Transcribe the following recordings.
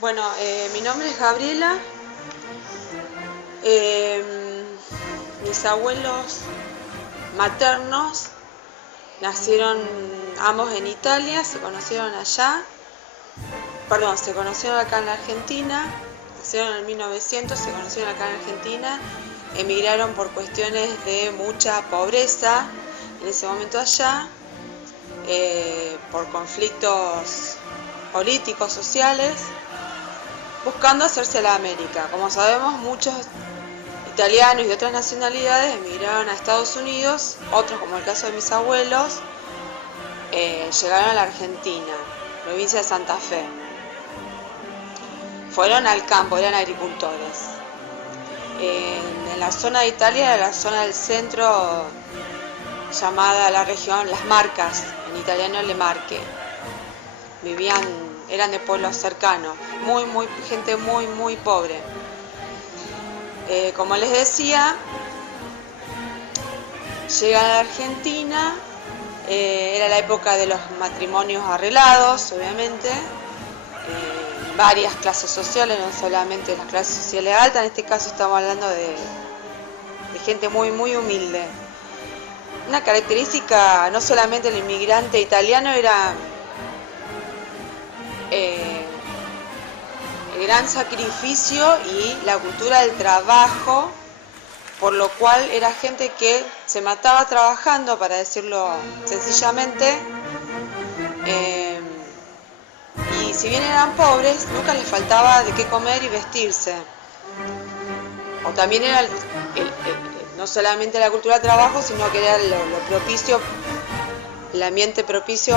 Bueno, mi nombre es Gabriela. Eh, Mis abuelos maternos nacieron ambos en Italia, se conocieron acá en la Argentina, nacieron en 1900, se conocieron acá en Argentina, emigraron por cuestiones de mucha pobreza en ese momento allá, por conflictos políticos, sociales, buscando hacerse a la América. Como sabemos, muchos italianos y de otras nacionalidades emigraron a Estados Unidos, otros, como el caso de mis abuelos, llegaron a la Argentina, provincia de Santa Fe. Fueron al campo, eran agricultores. En la zona de Italia era la zona del centro, llamada la región Las Marcas, en italiano Le Marche. Eran de pueblos cercanos, gente muy pobre. Como les decía, llegan a la Argentina, era la época de los matrimonios arreglados, obviamente, varias clases sociales, no solamente las clases sociales altas, en este caso estamos hablando de gente muy humilde. Una característica no solamente del inmigrante italiano era el gran sacrificio y la cultura del trabajo, por lo cual era gente que se mataba trabajando, para decirlo sencillamente, y si bien eran pobres, nunca les faltaba de qué comer y vestirse. O también era no solamente la cultura del trabajo, sino que era lo propicio, el ambiente propicio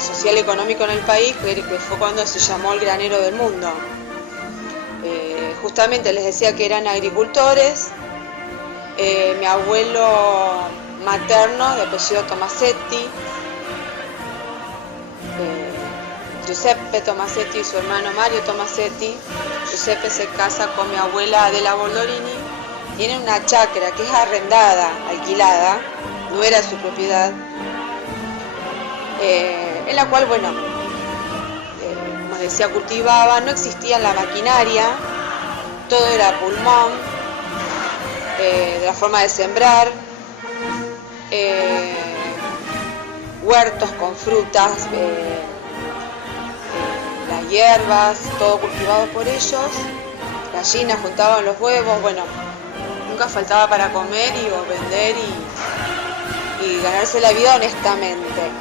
social y económico en el país, que fue cuando se llamó el granero del mundo. Justamente les decía que eran agricultores. Mi abuelo materno, de apellido Tomasetti, Giuseppe Tomasetti, y su hermano Mario Tomasetti. Giuseppe se casa con mi abuela Adela Boldorini. Tiene una chacra que es arrendada, alquilada, no era su propiedad, en la cual, bueno, como decía, cultivaban, no existía la maquinaria, todo era pulmón, de la forma de sembrar, huertos con frutas, las hierbas, todo cultivado por ellos, gallinas, juntaban los huevos, bueno, nunca faltaba para comer o vender y ganarse la vida honestamente.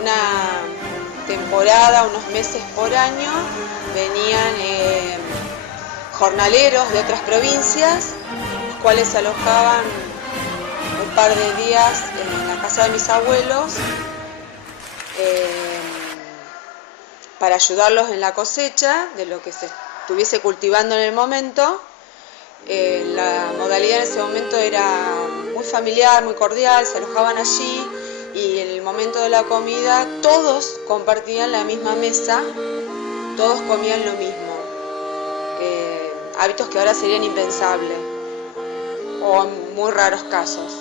Una temporada, unos meses por año, venían jornaleros de otras provincias, los cuales se alojaban un par de días en la casa de mis abuelos para ayudarlos en la cosecha de lo que se estuviese cultivando en el momento. La modalidad en ese momento era muy familiar, muy cordial, se alojaban allí y en el momento de la comida todos compartían la misma mesa, todos comían lo mismo. Hábitos que ahora serían impensables o en muy raros casos.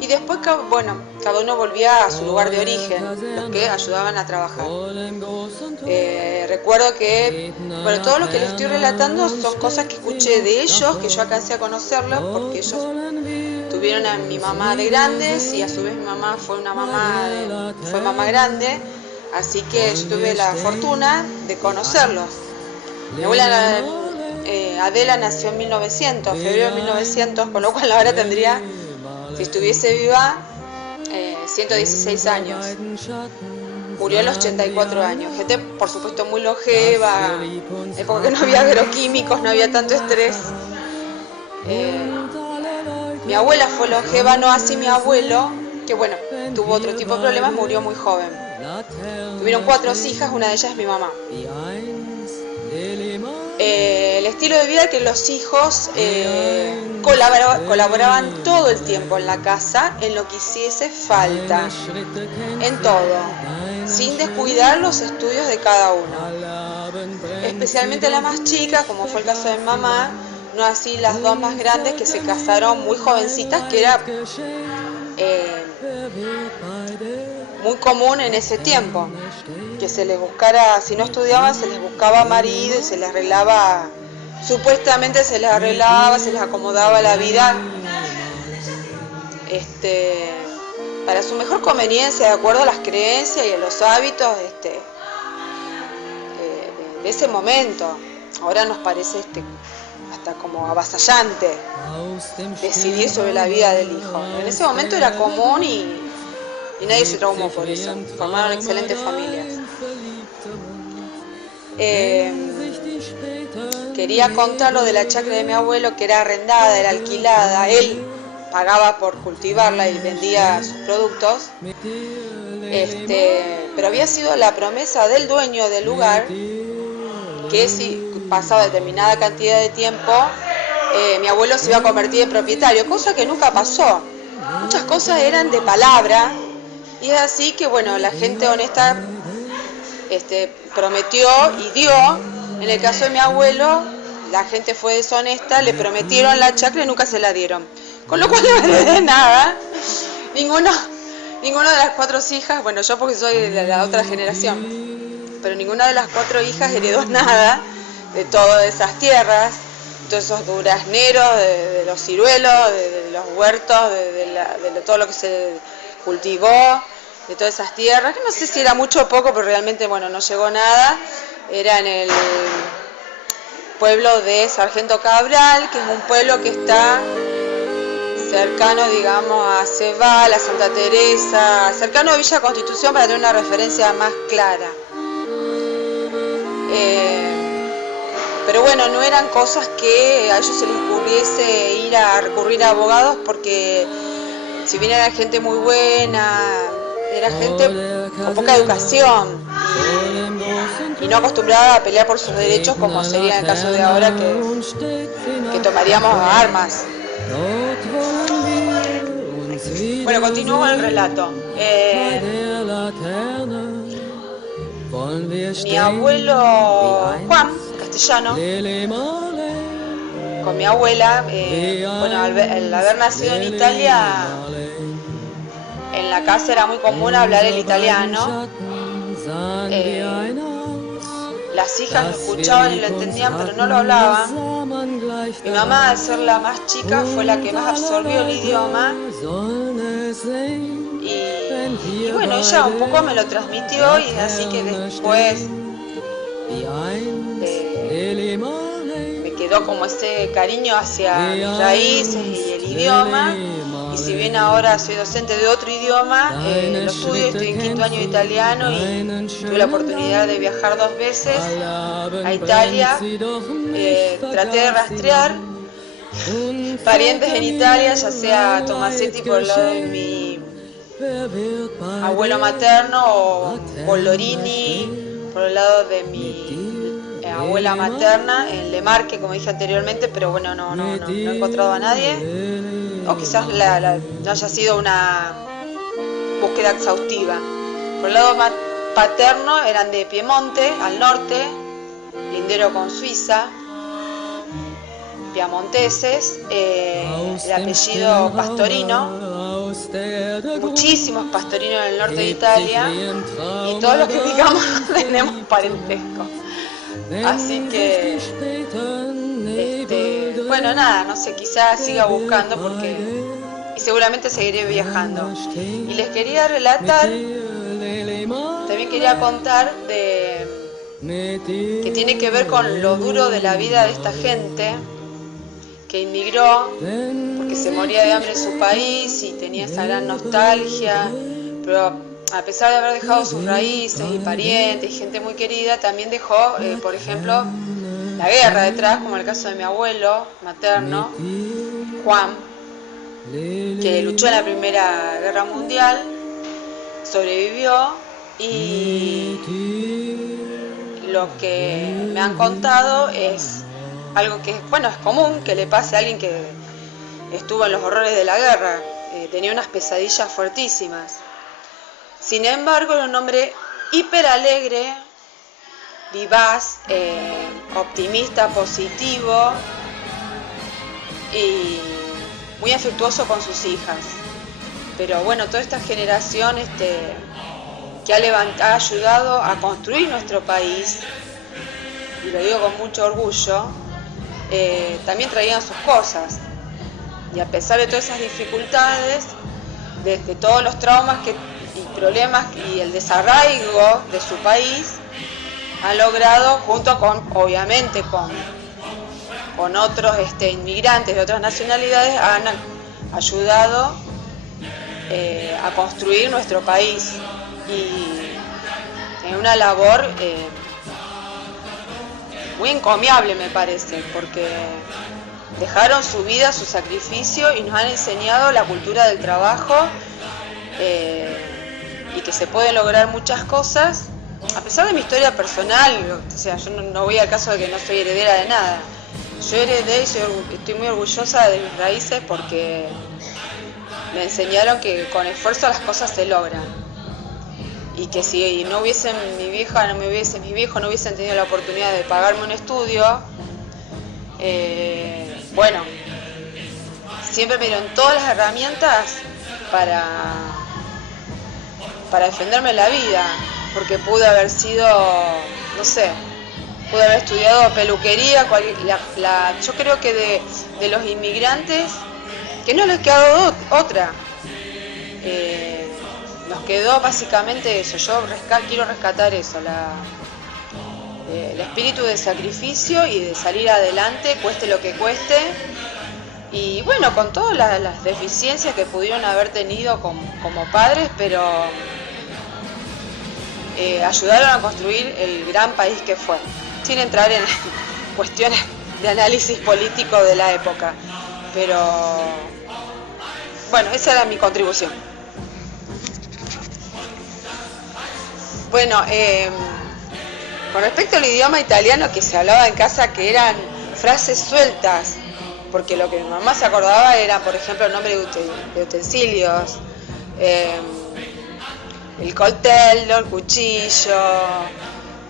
Y después, bueno, cada uno volvía a su lugar de origen, los que ayudaban a trabajar. Recuerdo que, bueno, todo lo que les estoy relatando son cosas que escuché de ellos, que yo alcancé a conocerlos, porque ellos tuvieron a mi mamá de grandes y a su vez mi mamá fue mamá grande, así que yo tuve la fortuna de conocerlos. Mi abuela Adela nació en 1900, febrero de 1900, con lo cual ahora tendría, si estuviese viva, 116 años. Murió a los 84 años. Gente, por supuesto, muy longeva, época que no había agroquímicos, no había tanto estrés. Mi abuela fue longeva, no así mi abuelo, que bueno, tuvo otro tipo de problemas, murió muy joven. Tuvieron 4 hijas, una de ellas es mi mamá. El estilo de vida que los hijos colaboraban todo el tiempo en la casa, en lo que hiciese falta, en todo, sin descuidar los estudios de cada uno. Especialmente las más chicas, como fue el caso de mi mamá, no así las 2 más grandes que se casaron muy jovencitas, que era muy común en ese tiempo. que se les buscara, si no estudiaban, se les buscaba marido y se les arreglaba, supuestamente se les arreglaba, se les acomodaba la vida para su mejor conveniencia, de acuerdo a las creencias y a los hábitos de ese momento. Ahora nos parece hasta como avasallante decidir sobre la vida del hijo. En ese momento era común y nadie se traumó por eso. Formaron excelentes familias. Quería contar lo de la chacra de mi abuelo, que era arrendada, era alquilada. Él pagaba por cultivarla y vendía sus productos. Pero había sido la promesa del dueño del lugar que si pasaba determinada cantidad de tiempo, mi abuelo se iba a convertir en propietario, cosa que nunca pasó. Muchas cosas eran de palabra, y es así que, bueno, la gente honesta prometió y dio. En el caso de mi abuelo, la gente fue deshonesta, le prometieron la chacra y nunca se la dieron. Con lo cual no heredé nada. Ninguna de las 4 hijas, bueno, yo porque soy de la otra generación, pero ninguna de las 4 hijas heredó nada de todas esas tierras, todos esos durazneros, de los ciruelos, de los huertos, de todo lo que se cultivó, de todas esas tierras, que no sé si era mucho o poco, pero realmente, bueno, no llegó nada. Era en el pueblo de Sargento Cabral, que es un pueblo que está cercano, digamos, a Ceval, a Santa Teresa, cercano a Villa Constitución, para tener una referencia más clara. Pero bueno, no eran cosas que a ellos se les ocurriese ir a recurrir a abogados, porque si bien era gente muy buena, era gente con poca educación y no acostumbrada a pelear por sus derechos, como sería en el caso de ahora, que tomaríamos armas. Bueno, continúo con el relato. Mi abuelo Juan Castellano, con mi abuela, bueno, al haber nacido en Italia, en la casa era muy común hablar el italiano. Las hijas lo escuchaban y lo entendían, pero no lo hablaban. Mi mamá, al ser la más chica, fue la que más absorbió el idioma. Y bueno, ella un poco me lo transmitió, y así que después me quedó como ese cariño hacia mis raíces y el idioma. Y si bien ahora soy docente de otro idioma, lo estudio, estoy en 5º año de italiano y tuve la oportunidad de viajar 2 veces a Italia. Traté de rastrear parientes en Italia, ya sea Tomasetti por el lado de mi abuelo materno o Pollorini por el lado de mi abuela materna, en Le Marche, como dije anteriormente, pero bueno, no he encontrado a nadie, o quizás no haya sido una búsqueda exhaustiva. Por el lado paterno eran de Piemonte, al norte, lindero con Suiza, piamonteses, el apellido Pastorino, muchísimos pastorinos en el norte de Italia, y todos los que digamos tenemos parentesco. Así que, bueno, nada, no sé, quizás siga buscando y seguramente seguiré viajando. Y les quería relatar, también quería contar que tiene que ver con lo duro de la vida de esta gente que inmigró porque se moría de hambre en su país y tenía esa gran nostalgia, pero a pesar de haber dejado sus raíces y parientes y gente muy querida, también dejó, por ejemplo, la guerra detrás, como el caso de mi abuelo materno, Juan, que luchó en la Primera Guerra Mundial, sobrevivió, y lo que me han contado es algo que, bueno, es común que le pase a alguien que estuvo en los horrores de la guerra. Tenía unas pesadillas fuertísimas. Sin embargo, era un hombre hiper alegre, vivaz, optimista, positivo y muy afectuoso con sus hijas. Pero bueno, toda esta generación que ha ayudado a construir nuestro país, y lo digo con mucho orgullo, también traían sus cosas. Y a pesar de todas esas dificultades, de todos los traumas y problemas y el desarraigo de su país, han logrado, junto con, obviamente, con otros inmigrantes de otras nacionalidades, han ayudado a construir nuestro país. Y es una labor muy encomiable, me parece, porque dejaron su vida, su sacrificio, y nos han enseñado la cultura del trabajo, y que se pueden lograr muchas cosas, a pesar de mi historia personal. O sea, yo no voy al caso de que no soy heredera de nada. Yo heredé y estoy muy orgullosa de mis raíces, porque me enseñaron que con esfuerzo las cosas se logran, y que si no hubiesen mis viejos no hubiesen tenido la oportunidad de pagarme un estudio, bueno, siempre me dieron todas las herramientas para defenderme la vida, porque pude haber sido, no sé, pude haber estudiado peluquería. Yo creo que de los inmigrantes, que no les quedó otra, nos quedó básicamente eso. Yo quiero rescatar eso, el espíritu de sacrificio y de salir adelante, cueste lo que cueste, y bueno, con todas las deficiencias que pudieron haber tenido como padres, pero ayudaron a construir el gran país que fue, sin entrar en cuestiones de análisis político de la época. Pero bueno, esa era mi contribución. Bueno, con respecto al idioma italiano, que se hablaba en casa, que eran frases sueltas, porque lo que mi mamá se acordaba era, por ejemplo, el nombre de utensilios, el coltello, el cuchillo,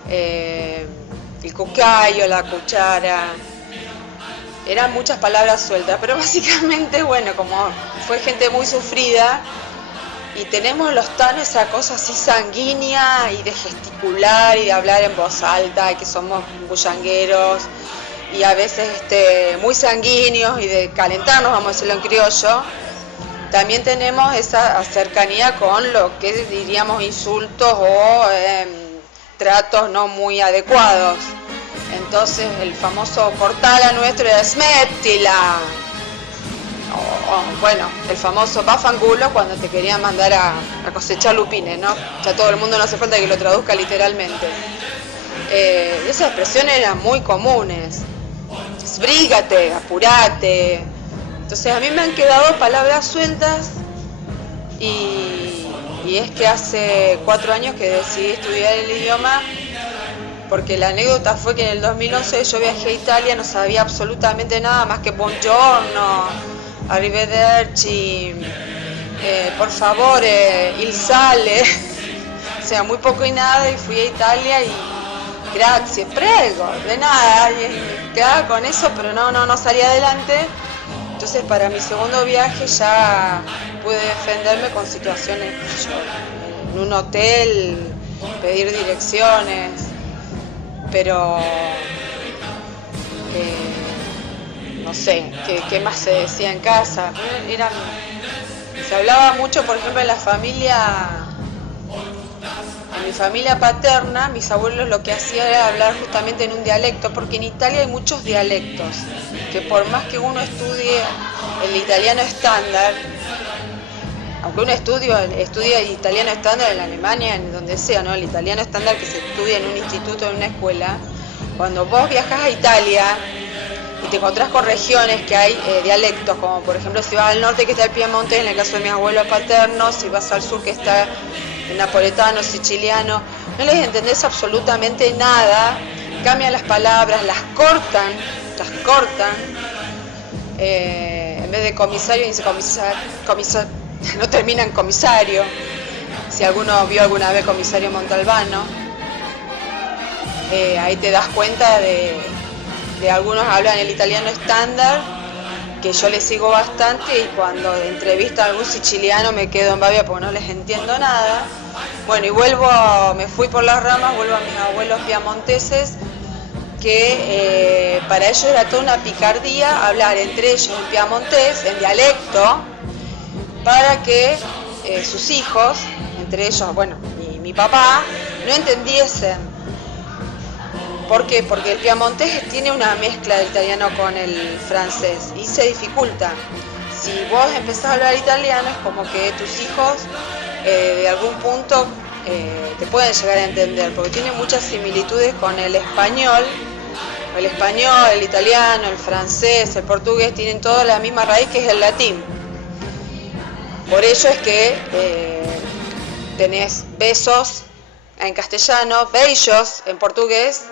el cucayo, la cuchara. Eran muchas palabras sueltas, pero básicamente, bueno, como fue gente muy sufrida, y tenemos los tanos, esa cosa así sanguínea y de gesticular y de hablar en voz alta, y que somos bullangueros y a veces muy sanguíneos y de calentarnos, vamos a decirlo en criollo. También tenemos esa cercanía con lo que diríamos insultos o tratos no muy adecuados. Entonces el famoso cortala nuestro era smettila. Bueno, el famoso pafanculo, cuando te querían mandar a cosechar lupines, ¿no? Ya todo el mundo, no hace falta que lo traduzca literalmente. Esas expresiones eran muy comunes. Sbrígate, apurate. Entonces a mí me han quedado palabras sueltas, y es que hace 4 años que decidí estudiar el idioma, porque la anécdota fue que en el 2011 yo viajé a Italia, no sabía absolutamente nada más que buongiorno, arrivederci, por favor, il sale, o sea, muy poco y nada, y fui a Italia y grazie, prego, de nada, y quedaba con eso, pero no salía adelante. Entonces para mi segundo viaje ya pude defenderme con situaciones, en un hotel, pedir direcciones, pero no sé, ¿qué más se decía en casa? Se hablaba mucho, por ejemplo, en mi familia paterna, mis abuelos lo que hacían era hablar justamente en un dialecto, porque en Italia hay muchos dialectos, que por más que uno estudie el italiano estándar, aunque uno estudia italiano estándar en Alemania, en donde sea, ¿no? El italiano estándar que se estudia en un instituto, en una escuela, cuando vos viajás a Italia y te encontrás con regiones que hay dialectos, como por ejemplo si vas al norte que está el Piemonte, en el caso de mis abuelos paternos, si vas al sur que está el napoletano, siciliano, no les entendés absolutamente nada, cambian las palabras, las cortan, en vez de comisario dice comisar, no termina en comisario. Si alguno vio alguna vez Comisario Montalbano, ahí te das cuenta de algunos hablan el italiano estándar, que yo les sigo bastante, y cuando entrevisto a algún siciliano me quedo en babia porque no les entiendo nada. Bueno, y me fui por las ramas, vuelvo a mis abuelos piamonteses, que para ellos era toda una picardía hablar entre ellos en piamontés, en dialecto, para que sus hijos, entre ellos, bueno, mi papá, no entendiesen. ¿Por qué? Porque el piamontés tiene una mezcla del italiano con el francés y se dificulta. Si vos empezás a hablar italiano, es como que tus hijos de algún punto te pueden llegar a entender, porque tiene muchas similitudes con el español. El español, el italiano, el francés, el portugués, tienen toda la misma raíz que es el latín. Por ello es que tenés besos en castellano, beijos en portugués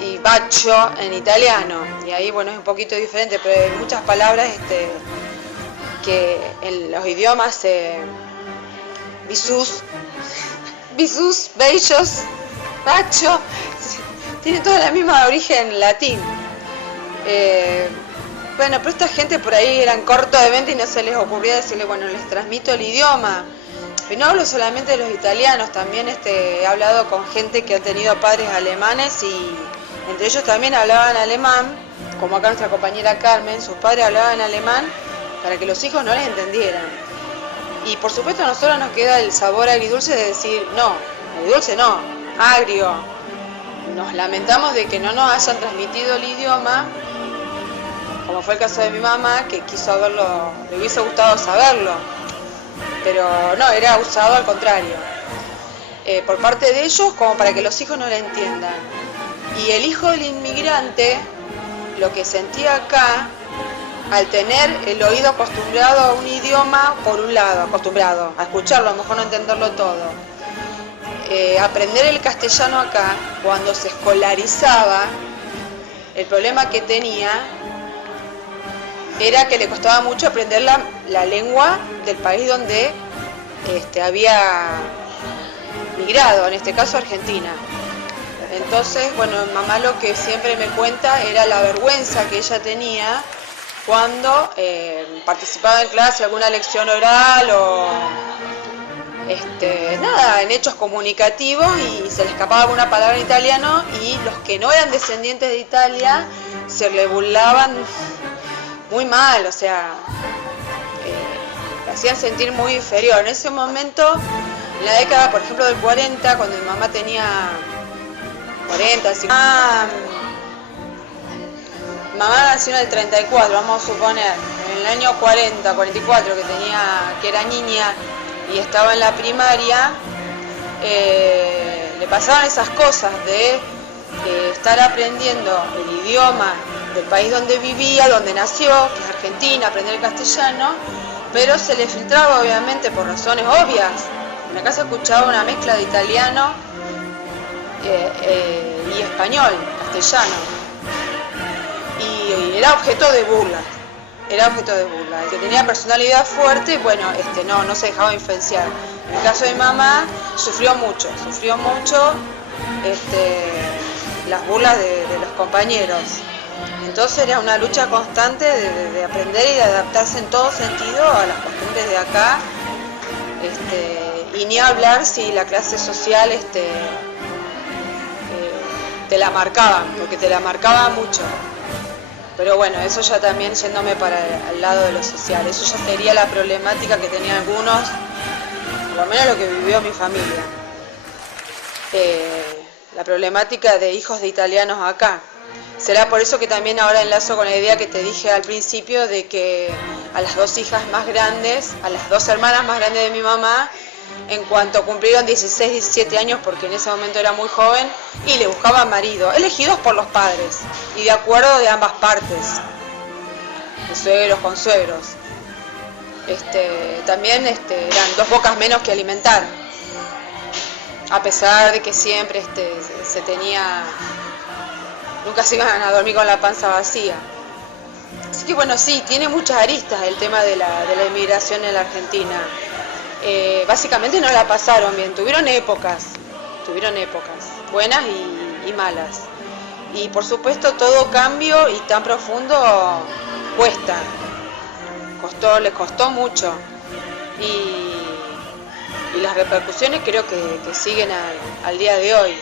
y bacio en italiano. Y ahí, bueno, es un poquito diferente, pero hay muchas palabras que en los idiomas bisús, beijos, bacio, tienen toda la misma origen latín. Bueno, pero esta gente por ahí eran cortos de mente y no se les ocurría decirle, bueno, les transmito el idioma. Y no hablo solamente de los italianos, también he hablado con gente que ha tenido padres alemanes y entre ellos también hablaban alemán, como acá nuestra compañera Carmen, sus padres hablaban alemán para que los hijos no les entendieran. Y por supuesto a nosotros nos queda el sabor agridulce de decir, no, agridulce no, agrio. Nos lamentamos de que no nos hayan transmitido el idioma, como fue el caso de mi mamá, que quiso haberlo, le hubiese gustado saberlo, pero no, era usado al contrario, por parte de ellos como para que los hijos no lo entiendan. Y el hijo del inmigrante, lo que sentía acá, al tener el oído acostumbrado a un idioma, por un lado, acostumbrado a escucharlo, a lo mejor no entenderlo todo, aprender el castellano acá, cuando se escolarizaba, el problema que tenía era que le costaba mucho aprender la lengua del país donde había migrado, en este caso Argentina. Entonces, bueno, mamá lo que siempre me cuenta era la vergüenza que ella tenía cuando participaba en clase, alguna lección oral o nada, en hechos comunicativos y se le escapaba alguna palabra en italiano y los que no eran descendientes de Italia se le burlaban muy mal, o sea, le hacían sentir muy inferior. En ese momento, en la década, por ejemplo, del 40, cuando mi mamá tenía 40, 50, mamá nació en el 34, vamos a suponer, en el año 40, 44, que era niña y estaba en la primaria, le pasaban esas cosas de estar aprendiendo el idioma del país donde vivía, donde nació, que es Argentina, aprender el castellano, pero se le filtraba obviamente por razones obvias. En la casa escuchaba una mezcla de italiano y español, castellano, y era objeto de burla. El que tenía personalidad fuerte, bueno, no se dejaba influenciar. En el caso de mi mamá, sufrió mucho las burlas de los compañeros. Entonces era una lucha constante de aprender y de adaptarse en todo sentido a las costumbres de acá, y ni hablar si la clase social te la marcaban, porque te la marcaba mucho. Pero bueno, eso ya también yéndome para el lado de lo social, eso ya sería la problemática que tenían algunos, por lo menos lo que vivió mi familia. La problemática de hijos de italianos acá. Será por eso que también ahora enlazo con la idea que te dije al principio de que a las dos hijas más grandes, a las dos hermanas más grandes de mi mamá, en cuanto cumplieron 16, 17 años, porque en ese momento era muy joven, y le buscaban marido, elegidos por los padres, y de acuerdo de ambas partes, de suegros con suegros. También eran dos bocas menos que alimentar, a pesar de que siempre se tenía... Nunca se iban a dormir con la panza vacía. Así que bueno, sí, tiene muchas aristas el tema de la inmigración en la Argentina. Básicamente no la pasaron bien, tuvieron épocas buenas y malas. Y por supuesto todo cambio y tan profundo les costó mucho. y las repercusiones creo que siguen al día de hoy.